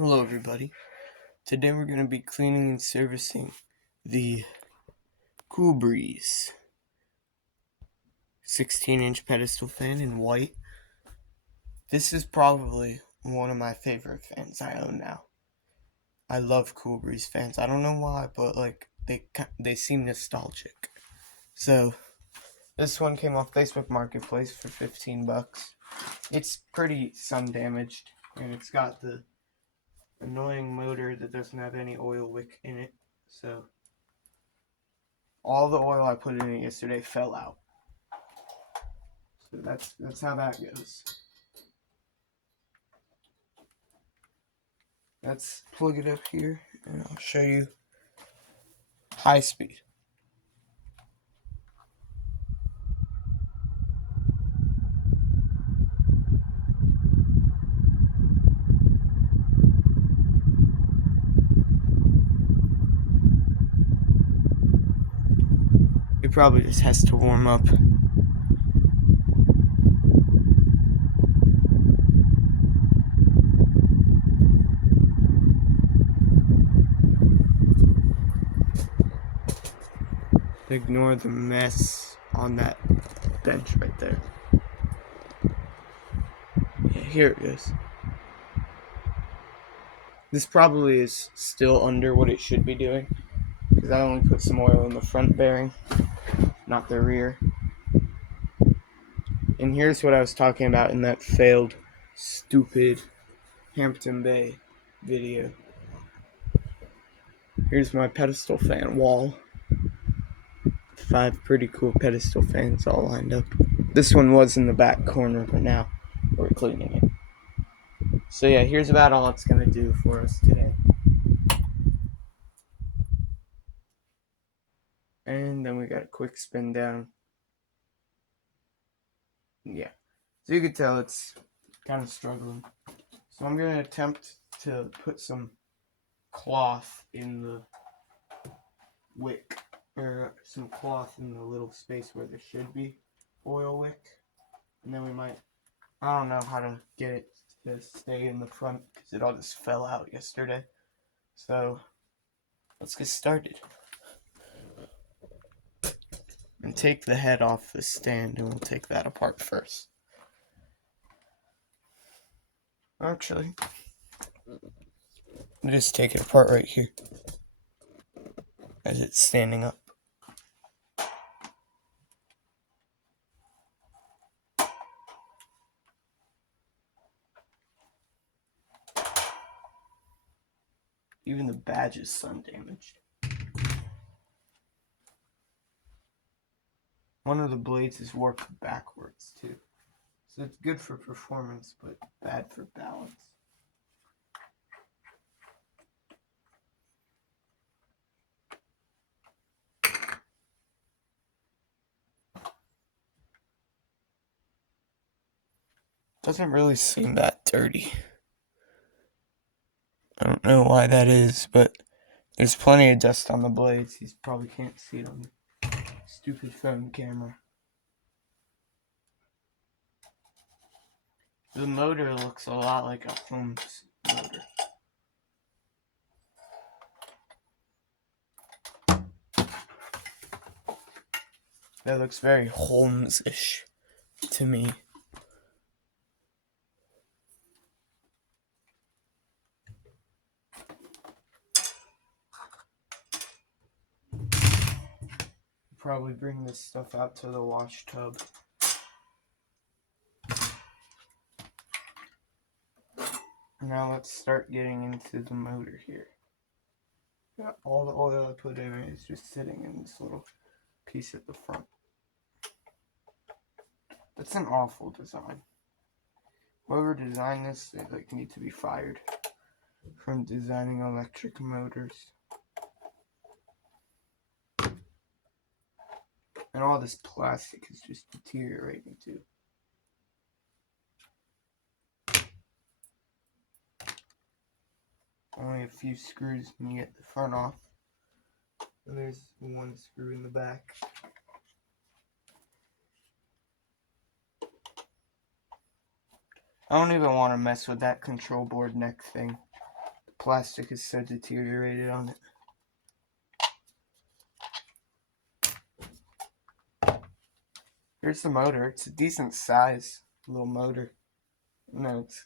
Hello everybody. Today we're going to be cleaning and servicing the Cool Breeze 16-inch pedestal fan in white. This is probably one of my favorite fans I own now. I love Cool Breeze fans. I don't know why, but they seem nostalgic. So this one came off Facebook Marketplace for $15. It's pretty sun damaged, and it's got the annoying motor that doesn't have any oil wick in it. So all the oil I put in it yesterday fell out. So that's how that goes. Let's plug it up here and I'll show you high speed. It probably just has to warm up. Ignore the mess on that bench right there. Yeah, here it goes. This probably is still under what it should be doing, because I only put some oil in the front bearing, not the rear. And here's what I was talking about in that failed, stupid Hampton Bay video. Here's my pedestal fan wall. 5 pretty cool pedestal fans all lined up. This one was in the back corner, but now we're cleaning it. So yeah, here's about all it's going to do for us today. And then we got a quick spin down. Yeah, so you can tell it's kind of struggling. So I'm going to attempt to put some cloth in the wick, or some cloth in the little space where there should be oil wick. And then we might, I don't know how to get it to stay in the front because it all just fell out yesterday. So let's get started. And take the head off the stand, and we'll take that apart first. Actually, we'll just take it apart right here as it's standing up. Even the badge is sun damaged. One of the blades is warped backwards too. So it's good for performance, but bad for balance. Doesn't really seem that dirty. I don't know why that is, but there's plenty of dust on the blades. You probably can't see it on the stupid phone camera. The motor looks a lot like a Holmes motor. That looks very Holmes-ish to me. Probably bring this stuff out to the wash tub. Now let's start getting into the motor here. Yeah, all the oil I put in it is just sitting in this little piece at the front. That's an awful design. Whoever designed this, they need to be fired from designing electric motors. And all this plastic is just deteriorating too. Only a few screws when you get the front off. And there's one screw in the back. I don't even want to mess with that control board neck thing. plastic is so deteriorated on it. Here's the motor. It's a decent size little motor. No, it's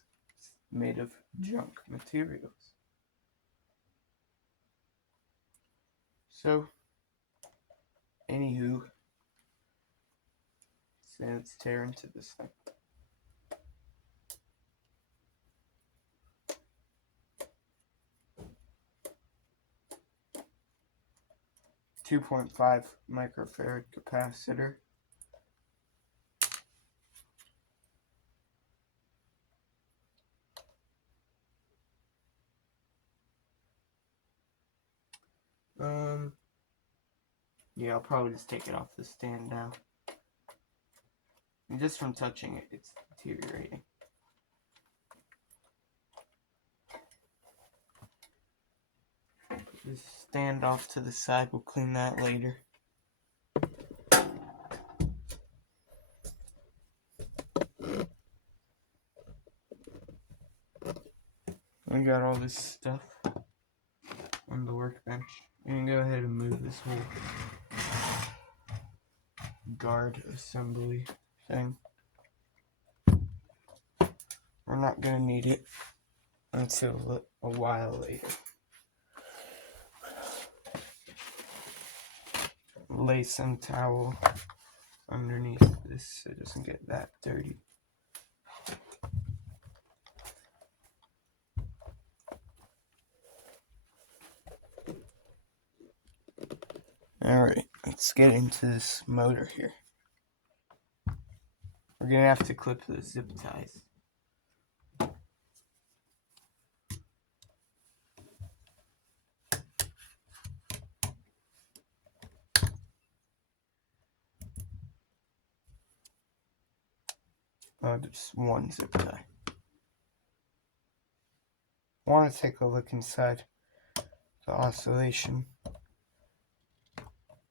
made of junk materials. So, anywho, so let's tear into this thing. .5 microfarad capacitor. Yeah, I'll probably just take it off the stand now. And just from touching it, it's deteriorating. Put this stand off to the side, we'll clean that later. I got all this stuff on the workbench. You can go ahead and move this whole guard assembly thing. We're not going to need it until a while later. Lay some towel underneath this so it doesn't get that dirty. Alright, let's get into this motor here. We're going to have to clip the zip ties. Just one zip tie. I want to take a look inside the oscillation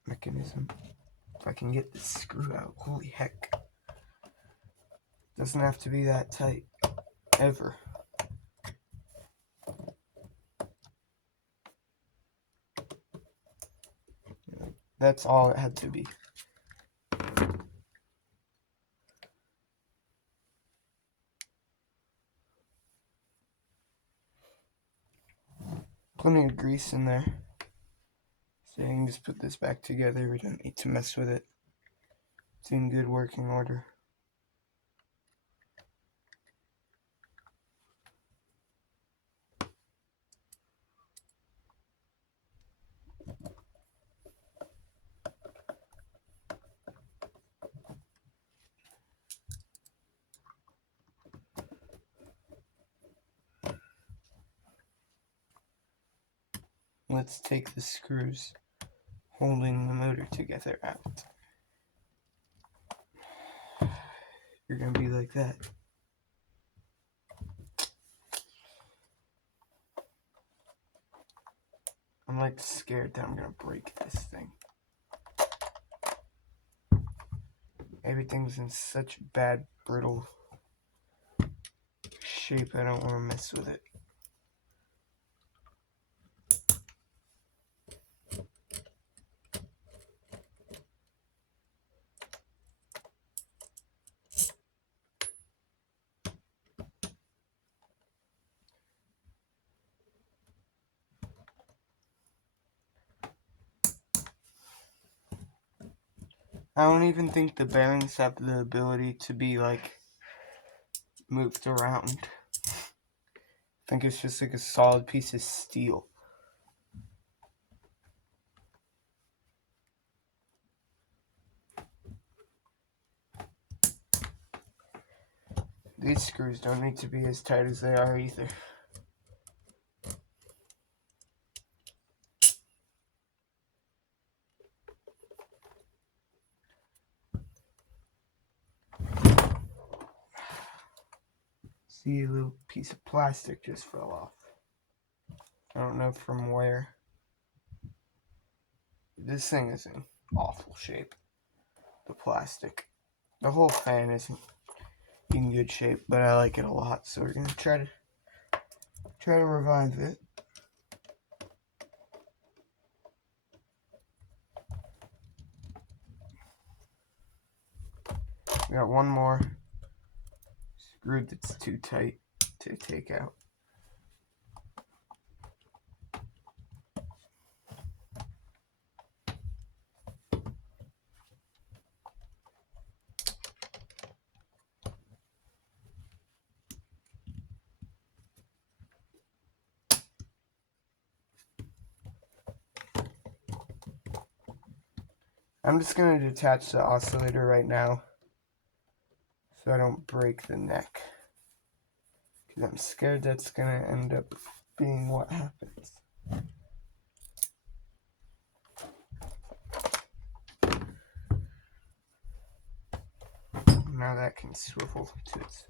mechanism. If I can get this screw out. Holy heck. Doesn't have to be that tight. Ever. That's all it had to be. Plenty of grease in there. So you can just put this back together. We don't need to mess with it. It's in good working order. Let's take the screws holding the motor together out. You're gonna be like that. I'm like scared that I'm gonna break this thing. Everything's in such bad, brittle shape, I don't want to mess with it. I don't even think the bearings have the ability to be like moved around. I think it's just like a solid piece of steel. These screws don't need to be as tight as they are either. See, a little piece of plastic just fell off. I don't know from where. This thing is in awful shape. The plastic. The whole fan isn't in good shape, but I like it a lot, so we're gonna try to revive it. We got one more screw that's too tight to take out. I'm just going to detach the oscillator right now so I don't break the neck, because I'm scared that's going to end up being what happens. Now that can swivel to its...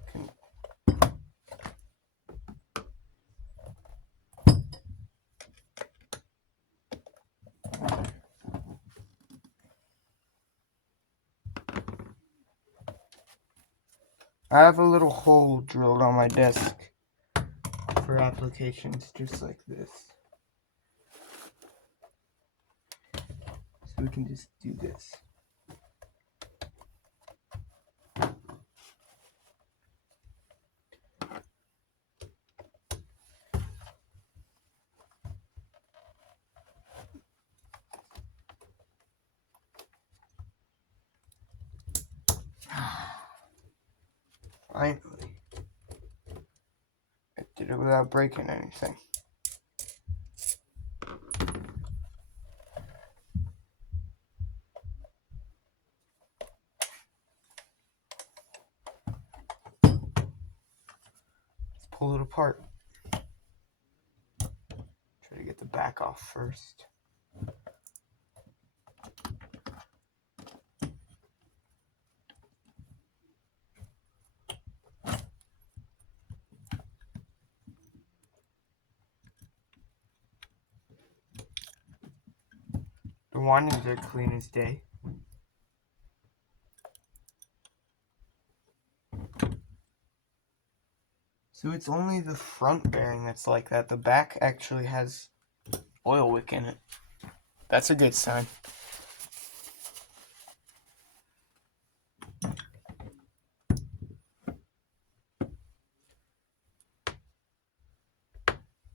I have a little hole drilled on my desk for applications just like this. So we can just do this. Finally. I did it without breaking anything. Let's pull it apart. Try to get the back off first. The windings are clean as day. So it's only the front bearing that's like that. The back actually has oil wick in it. That's a good sign.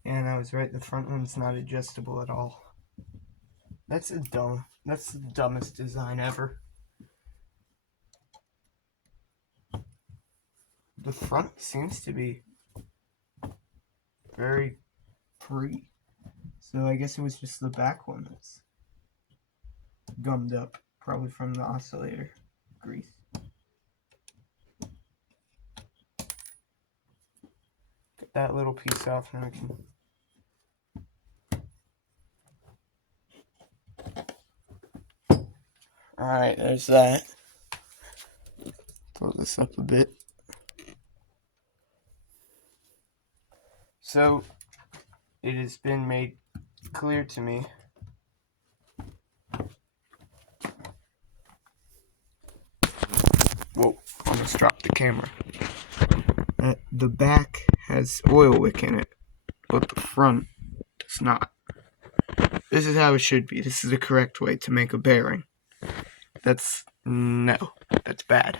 And I was right, the front one's not adjustable at all. That's the dumbest design ever. The front seems to be very free. So I guess it was just the back one that's gummed up, probably from the oscillator grease. Get that little piece off, and I can... Alright, there's that. Throw this up a bit. So, it has been made clear to me whoa, almost dropped the camera. The back has oil wick in it, but the front does not. This is how it should be. This is the correct way to make a bearing. That's bad.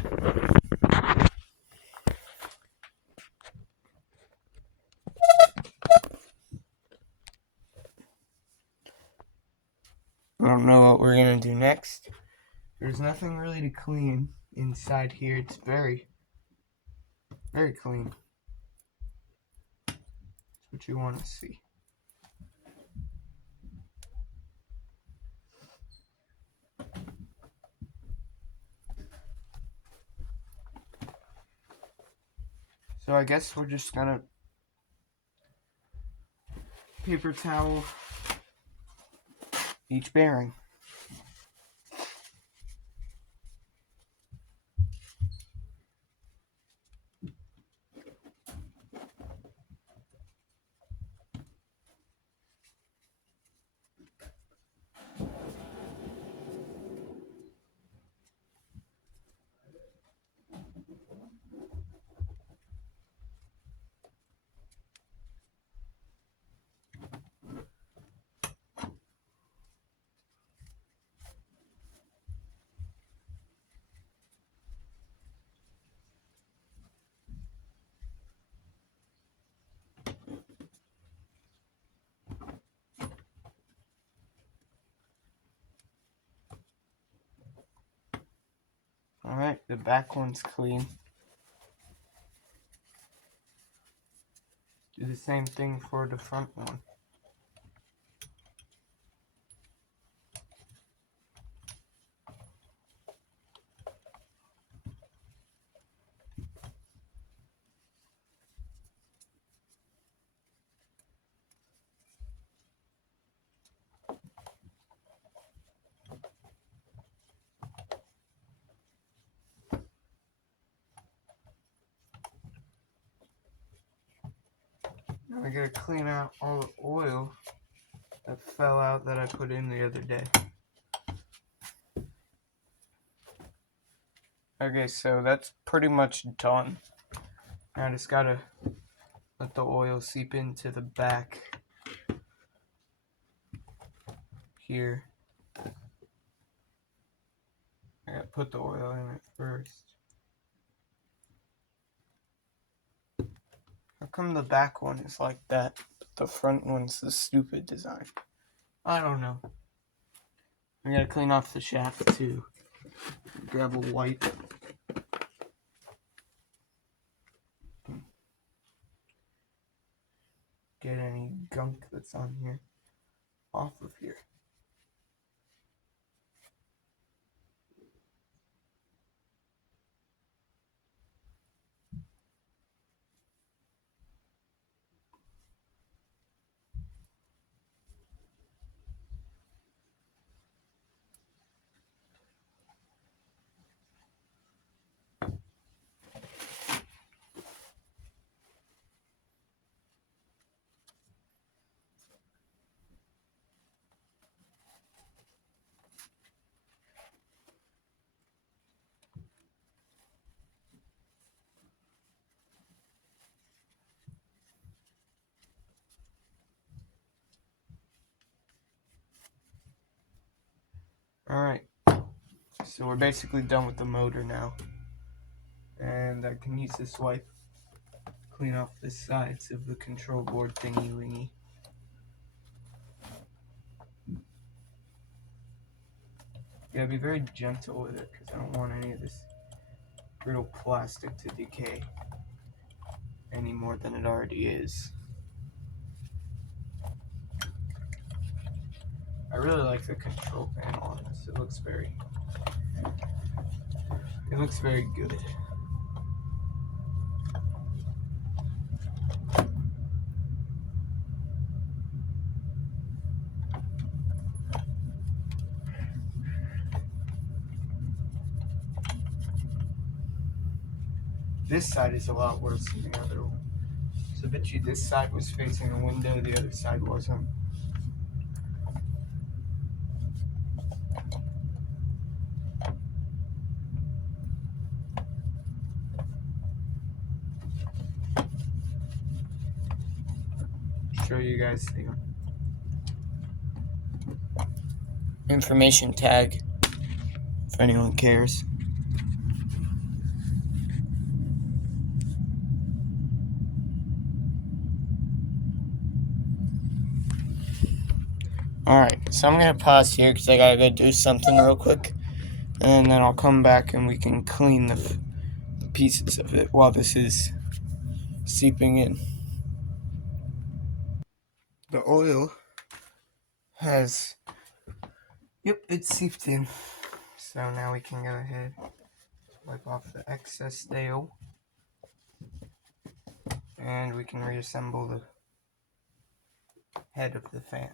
I don't know what we're gonna do next. There's nothing really to clean inside here. It's very, very clean. That's what you want to see. So I guess we're just gonna paper towel each bearing. Alright, the back one's clean. Do the same thing for the front one. Now I gotta clean out all the oil that fell out that I put in the other day. Okay, so that's pretty much done. I just gotta let the oil seep into the back here. I gotta put the oil in it first. How come the back one is like that, but the front one's the stupid design? I don't know. I gotta clean off the shaft too. Grab a wipe. Get any gunk that's on here off of here. Alright, so we're basically done with the motor now. And I can use this wipe to clean off the sides of the control board thingy-wingy. You gotta be very gentle with it because I don't want any of this brittle plastic to decay any more than it already is. I really like the control panel on this. It looks very good. This side is a lot worse than the other one. So I bet you this side was facing a window, the other side wasn't. Show you guys the information tag if anyone cares. Alright, so I'm going to pause here because I gotta go do something real quick. And then I'll come back and we can clean the pieces of it while this is seeping in. The oil has, yep, it's seeped in. So now we can go ahead, wipe off the excess dale. And we can reassemble the head of the fan.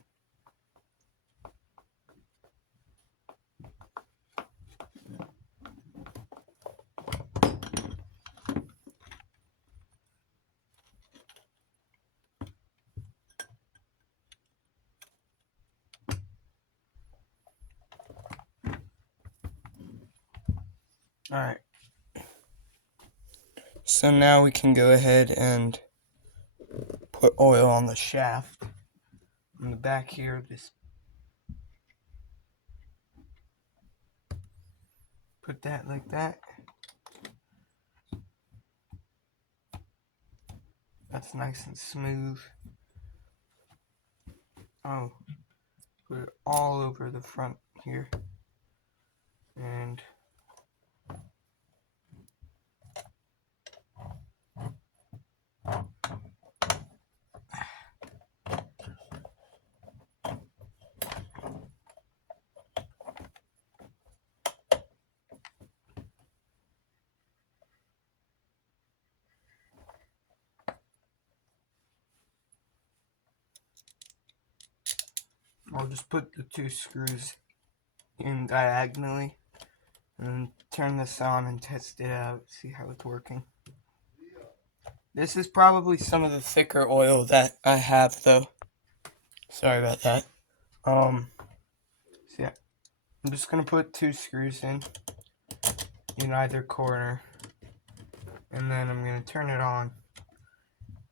Alright. So now we can go ahead and put oil on the shaft. On the back here, just put that like that. That's nice and smooth. Oh, put it all over the front here. And I'll just put the 2 screws in diagonally and turn this on and test it out, see how it's working. This is probably some of the thicker oil that I have, though. Sorry about that. So yeah, I'm just gonna put 2 screws in either corner, and then I'm gonna turn it on,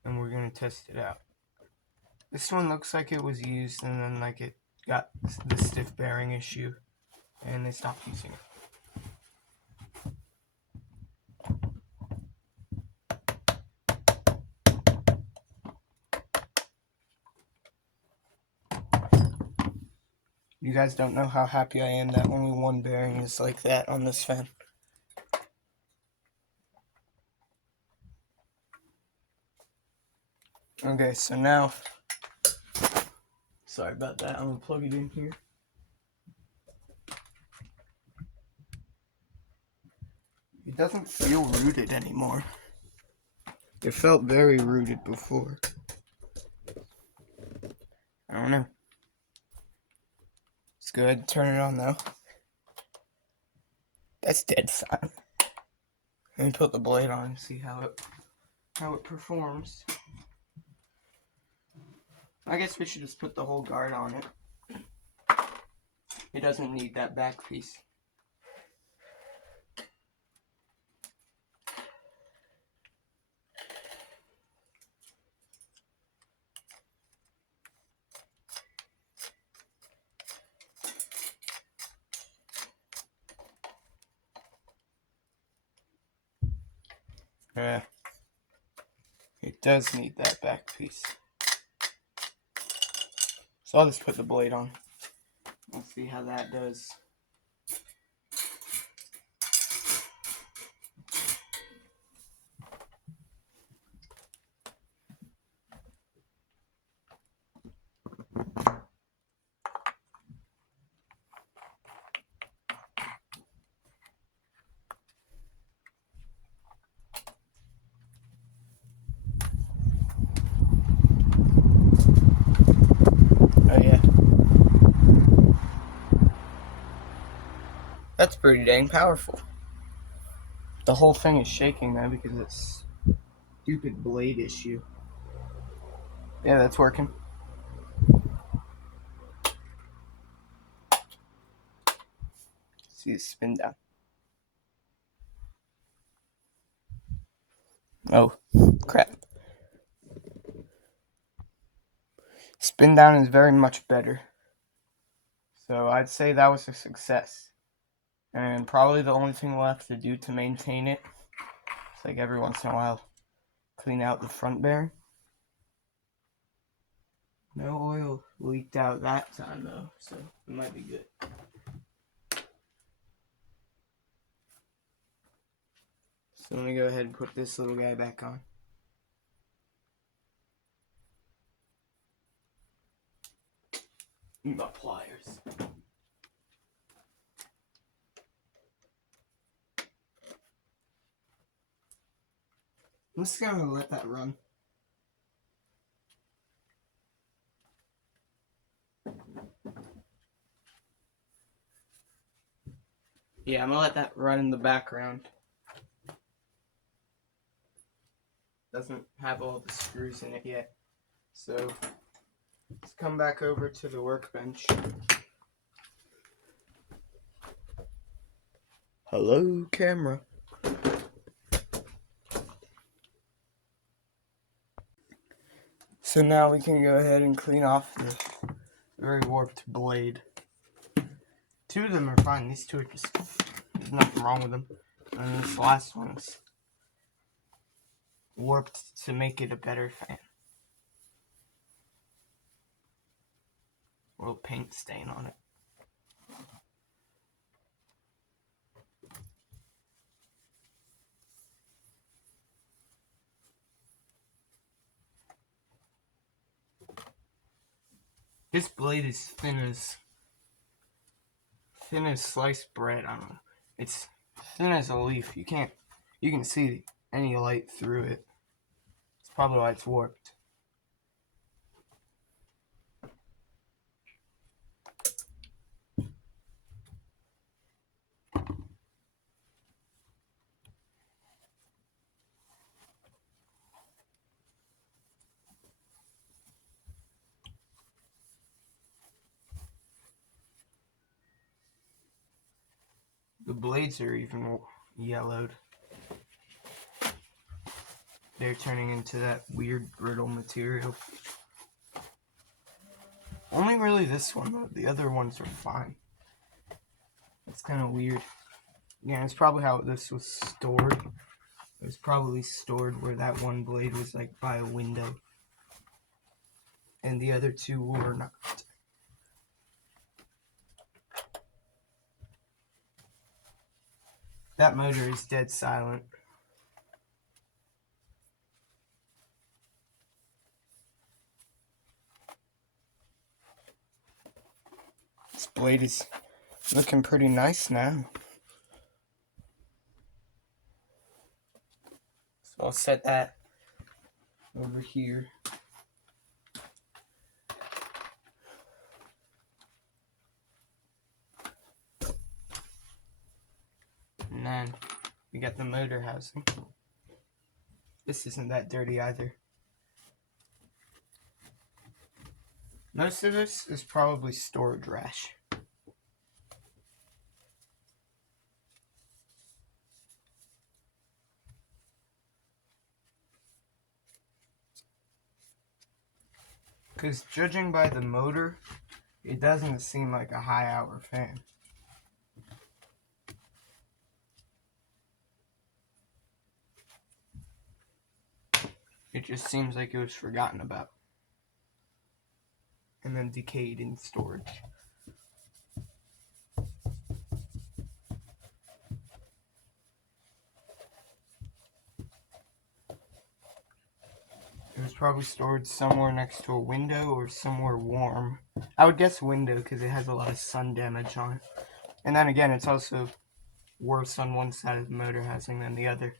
and we're gonna test it out. This one looks like it was used, and then like it got the stiff bearing issue, and they stopped using it. You guys don't know how happy I am that only one bearing is like that on this fan. Okay, so now, sorry about that, I'm gonna plug it in here. It doesn't feel rooted anymore. It felt very rooted before. I don't know. Let's go ahead and turn it on though. That's dead silent. Let me put the blade on and see how it performs. I guess we should just put the whole guard on it. It doesn't need that back piece. Yeah, it does need that back piece. So I'll just put the blade on. Let's see how that does. Oh yeah. That's pretty dang powerful. The whole thing is shaking now because it's stupid blade issue. Yeah, that's working. See it spin down. Oh, crap. Spin down is very much better. So I'd say that was a success. And probably the only thing we'll have to do to maintain it is like every once in a while clean out the front bearing. No oil leaked out that time though, so it might be good. So let me go ahead and put this little guy back on. My pliers. I'm just gonna let that run. Yeah, I'm gonna let that run in the background. Doesn't have all the screws in it yet. So let's come back over to the workbench. Hello, camera. So now we can go ahead and clean off this very warped blade. 2 of them are fine. These 2 are just, there's nothing wrong with them. And this last one's warped to make it a better fan. A little paint stain on it. This blade is thin as sliced bread. I don't know. It's thin as a leaf. You can see any light through it. It's probably why it's warped. The blades are even yellowed. They're turning into that weird brittle material. Only really this one though. The other ones are fine. It's kind of weird. Yeah, it's probably how this was stored. It was probably stored where that one blade was like by a window. And the other two were not. That motor is dead silent. This blade is looking pretty nice now. So I'll set that over here. And then we got the motor housing. This isn't that dirty either. Most of this is probably storage rash. Because judging by the motor, it doesn't seem like a high hour fan. It just seems like it was forgotten about. And then decayed in storage. It was probably stored somewhere next to a window or somewhere warm. I would guess window because it has a lot of sun damage on it. And then again, it's also worse on one side of the motor housing than the other.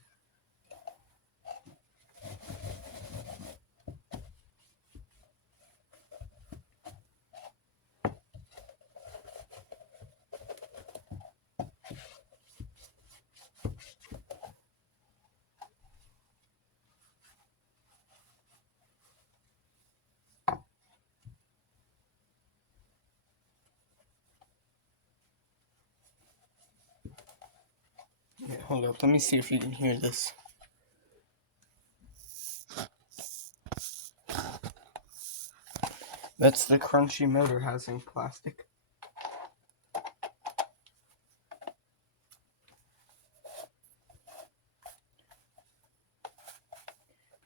Yeah, hold up, let me see if you can hear this. That's the crunchy motor housing plastic.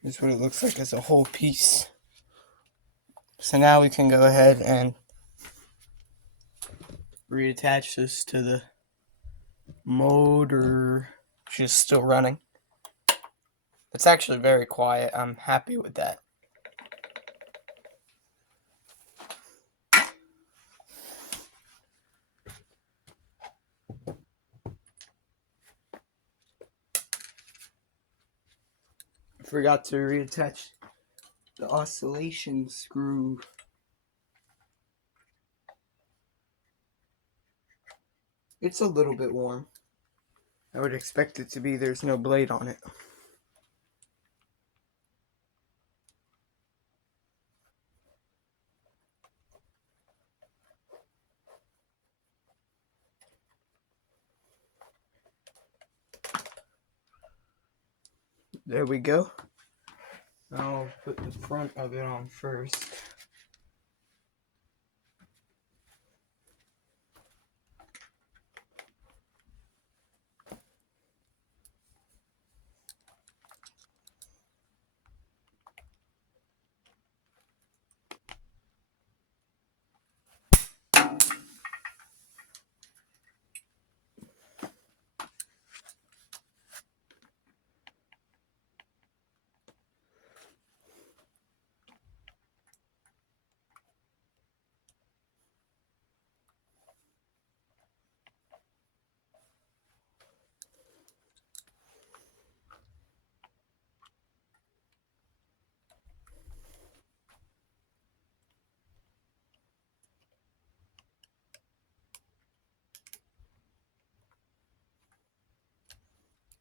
Here's what it looks like as a whole piece. So now we can go ahead and reattach this to the motor, which is still running. It's actually very quiet. I'm happy with that. I forgot to reattach the oscillation screw. It's a little bit warm. I would expect it to be. There's no blade on it. There we go. I'll put the front of it on first.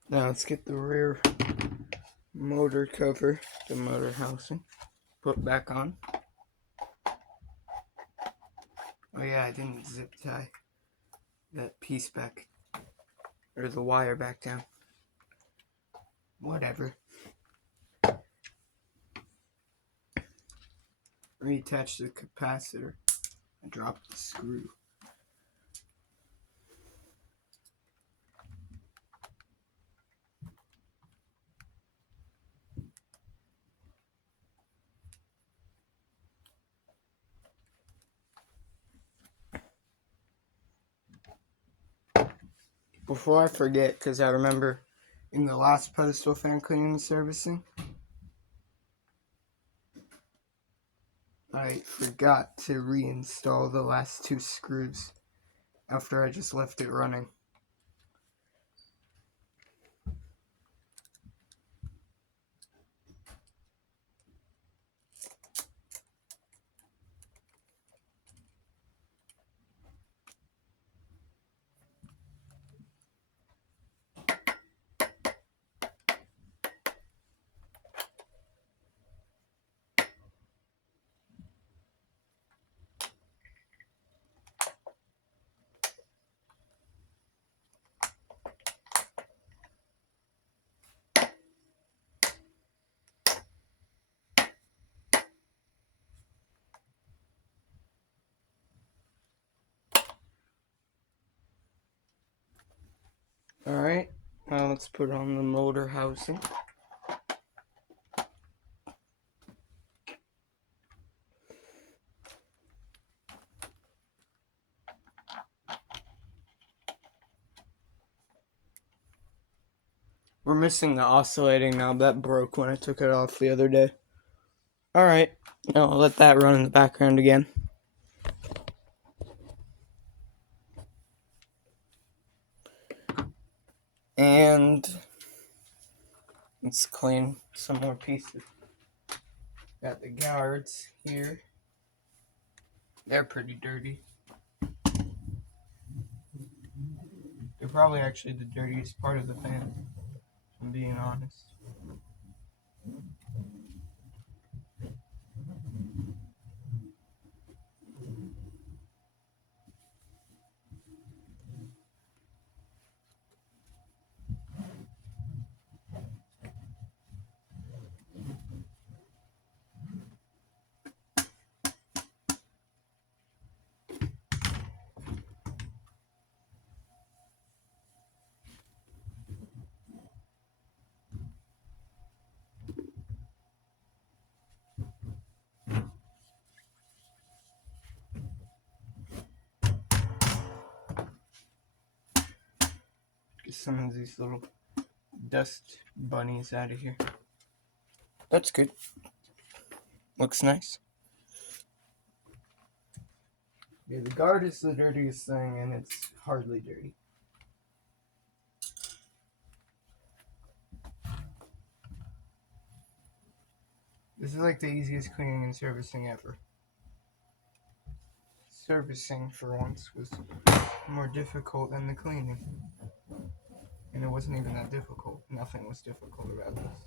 Now let's get the rear motor cover, the motor housing, put back on. Oh yeah, I didn't zip tie that piece back Or the wire back down. Whatever. Reattach the capacitor and drop the screw. Before I forget, because I remember in the last pedestal fan cleaning and servicing, I forgot to reinstall the last 2 screws after I just left it running. Alright, now let's put on the motor housing. We're missing the oscillating knob. That broke when I took it off the other day. Alright, now I'll let that run in the background again. And let's clean some more pieces. Got the guards here. They're pretty dirty. They're probably actually the dirtiest part of the fan, if I'm being honest. Get some of these little dust bunnies out of here. That's good. Looks nice. Yeah, the guard is the dirtiest thing, and it's hardly dirty. This is like the easiest cleaning and servicing ever. Servicing, for once, was more difficult than the cleaning. And it wasn't even that difficult. Nothing was difficult about this.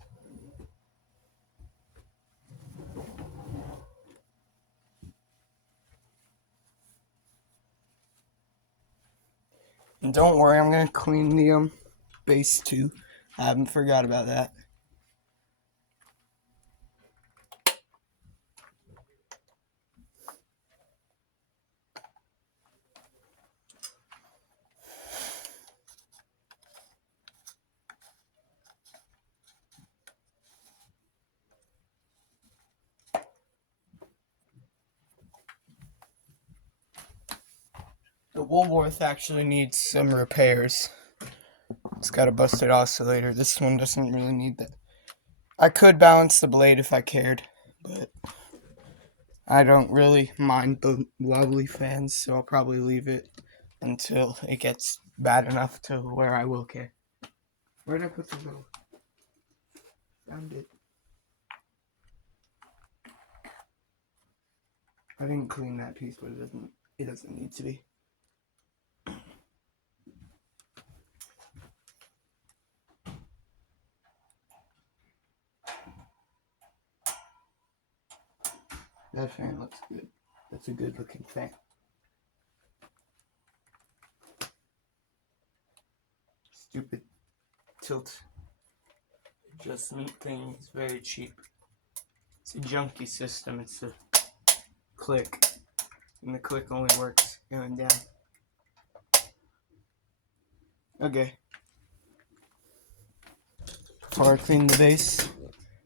And don't worry, I'm going to clean the base too. I haven't forgot about that. The Woolworth actually needs some repairs. It's got a busted oscillator. This one doesn't really need that. I could balance the blade if I cared, but I don't really mind the lovely fans, so I'll probably leave it until it gets bad enough to where I will care. Where did I put the little? Found it. I didn't clean that piece, but it doesn't need to be. That fan looks good. That's a good looking fan. stupid tilt adjustment thing is very cheap. It's a junky system. It's a click, and the click only works going down. Okay. Before I clean the base,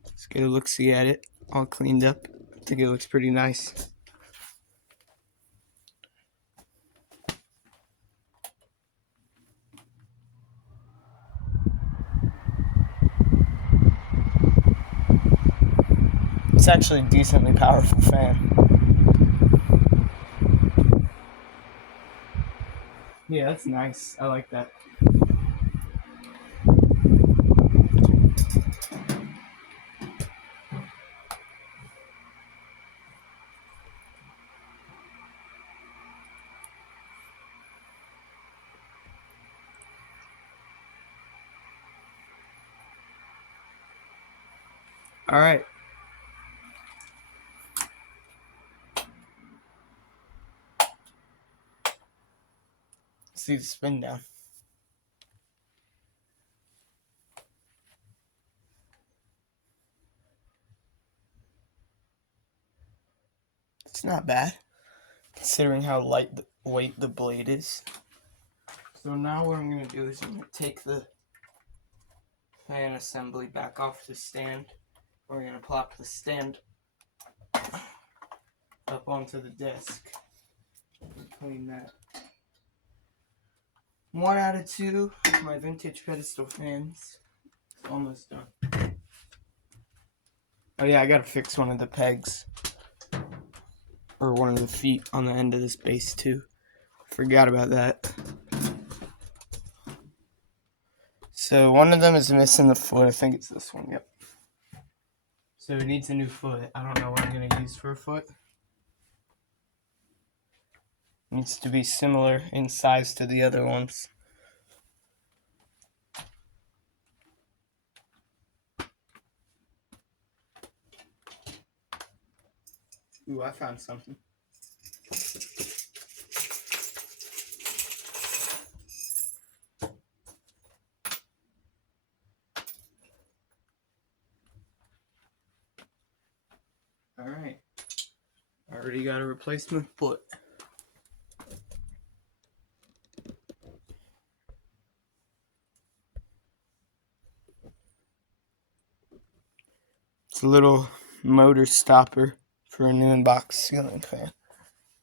let's get a look-see at it. All cleaned up. I think it looks pretty nice. It's actually a decently powerful fan. Yeah, that's nice. I like that. All right. See the spin down. It's not bad, considering how lightweight the blade is. So now what I'm going to do is I'm going to take the fan assembly back off the stand. We're going to plop the stand up onto the desk. Clean that. 1 out of 2 of my vintage pedestal fans. It's almost done. Oh yeah, I gotta fix one of the pegs. Or one of the feet on the end of this base too. Forgot about that. So one of them is missing the foot. I think it's this one, yep. So it needs a new foot. I don't know what I'm gonna use for a foot. It needs to be similar in size to the other ones. Ooh, I found something. Alright. Already got a replacement foot. It's a little motor stopper for a new inbox ceiling fan.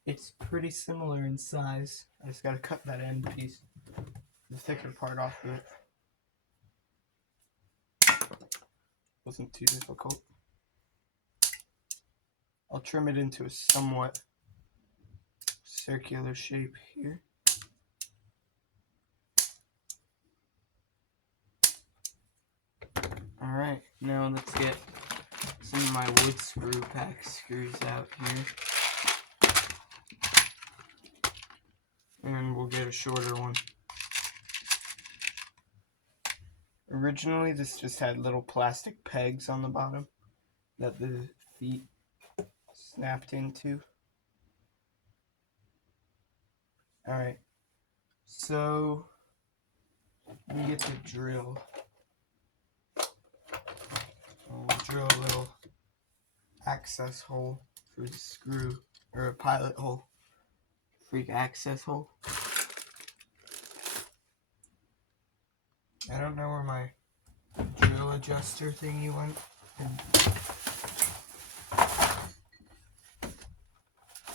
It's pretty similar in size. I just gotta cut that end piece, the thicker part off of it. Wasn't too difficult. I'll trim it into a somewhat circular shape here. Alright, now let's get some of my wood screw pack screws out here. And we'll get a shorter one. Originally, this just had little plastic pegs on the bottom that the feet snapped into. Alright, so we get the drill. We'll drill a little access hole for the screw, or a pilot hole, freak access hole. I don't know where my drill adjuster thingy went.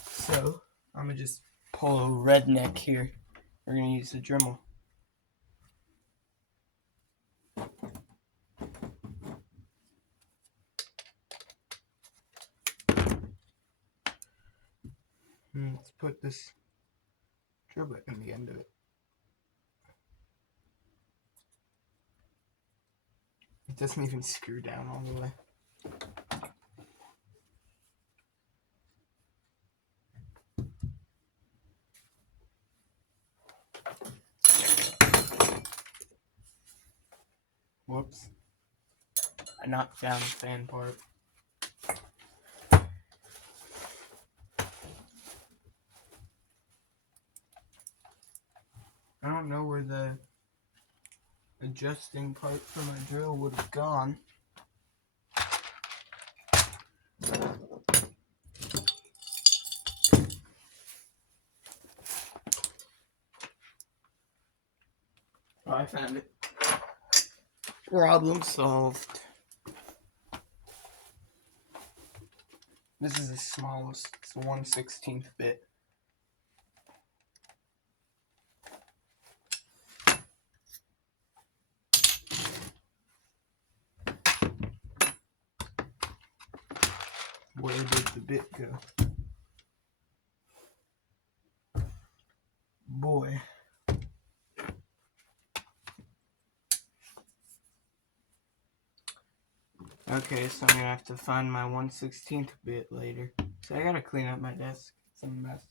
So, I'm gonna just pull a redneck here. We're gonna use the Dremel. Let's put this drill bit in the end of it. It doesn't even screw down all the way. Whoops. I knocked down the fan part. I don't know where the adjusting part for my drill would have gone. Oh, I found it. Problem solved. This is the smallest. It's a 1/16 bit. Where did the bit go? Boy. Okay, so I'm gonna have to find my 1/16 bit later. So I gotta clean up my desk. It's a mess.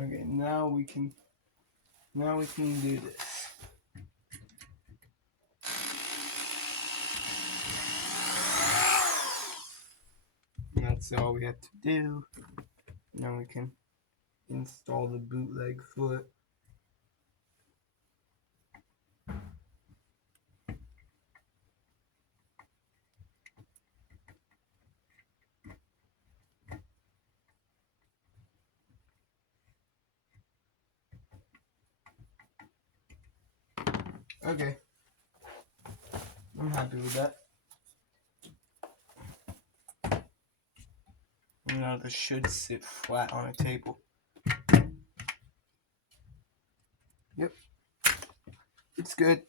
Okay, now we can do this. And that's all we have to do. Now we can install the bootleg foot. Okay. I'm happy with that. Now this should sit flat on a table. Yep. It's good.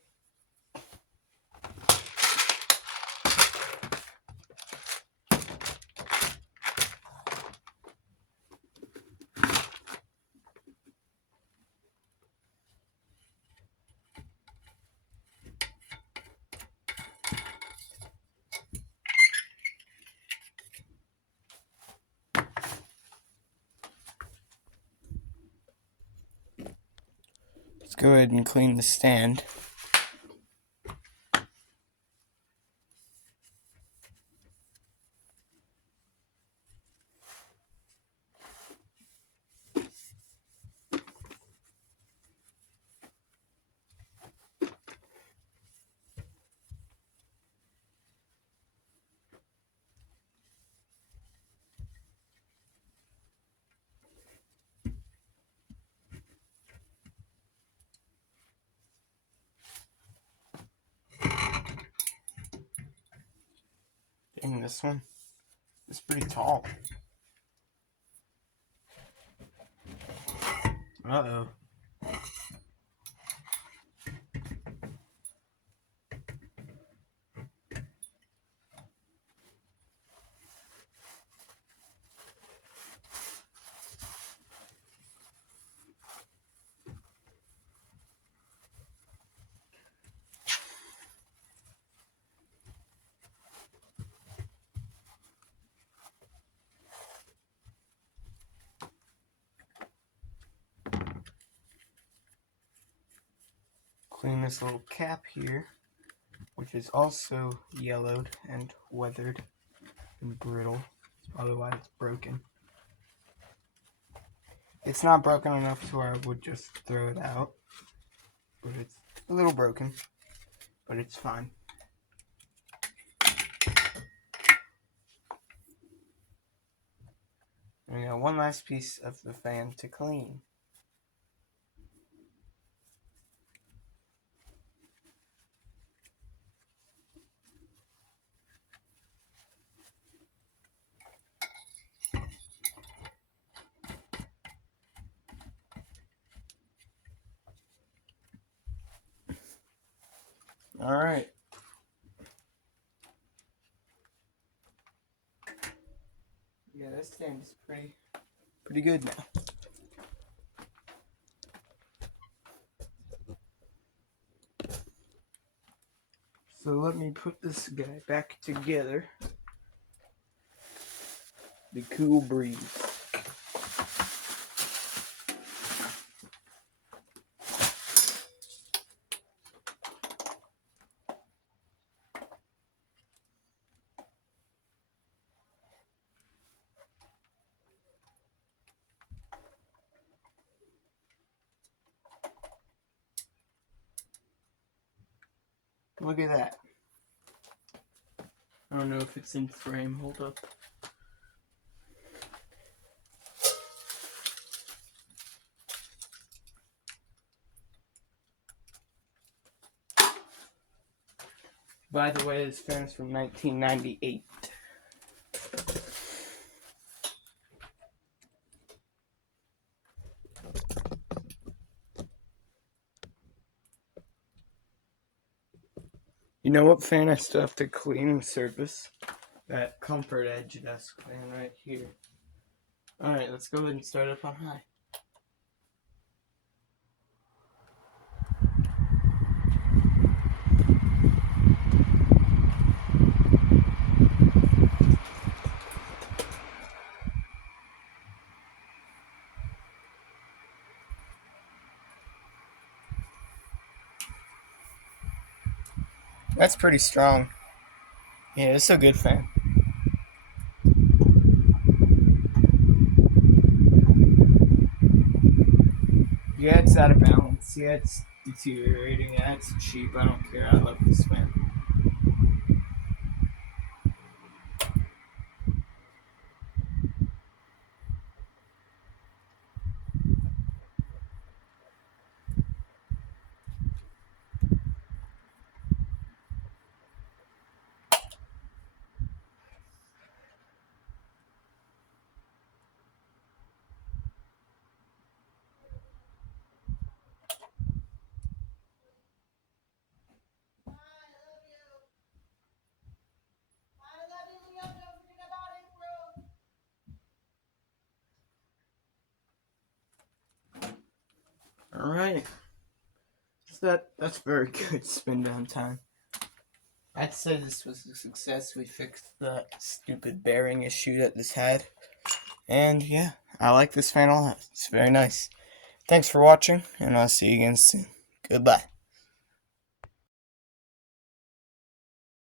Let's go ahead and clean the stand. Dang, this one is pretty tall. Uh-oh. Clean this little cap here, which is also yellowed and weathered and brittle. That's probably why it's broken. It's not broken enough to where I would just throw it out, but it's a little broken, but it's fine. And we got one last piece of the fan to clean. All right. Yeah, this stand is pretty good now. So let me put this guy back together. The Cool Breeze. Look at that. I don't know if it's in frame. Hold up. By the way, this fan is from 1998. You know what fan I still have to clean and service? That Comfort Edge desk fan right here. Alright, let's go ahead and start up on high. That's pretty strong. Yeah, it's a good fan. Yeah, it's out of balance. Yeah, it's deteriorating. Yeah, it's cheap. I don't care. I love this fan. Alright. So that's very good spin down time. I'd say this was a success. We fixed the stupid bearing issue that this had. And yeah, I like this fan a lot. It's very nice. Thanks for watching, and I'll see you again soon. Goodbye.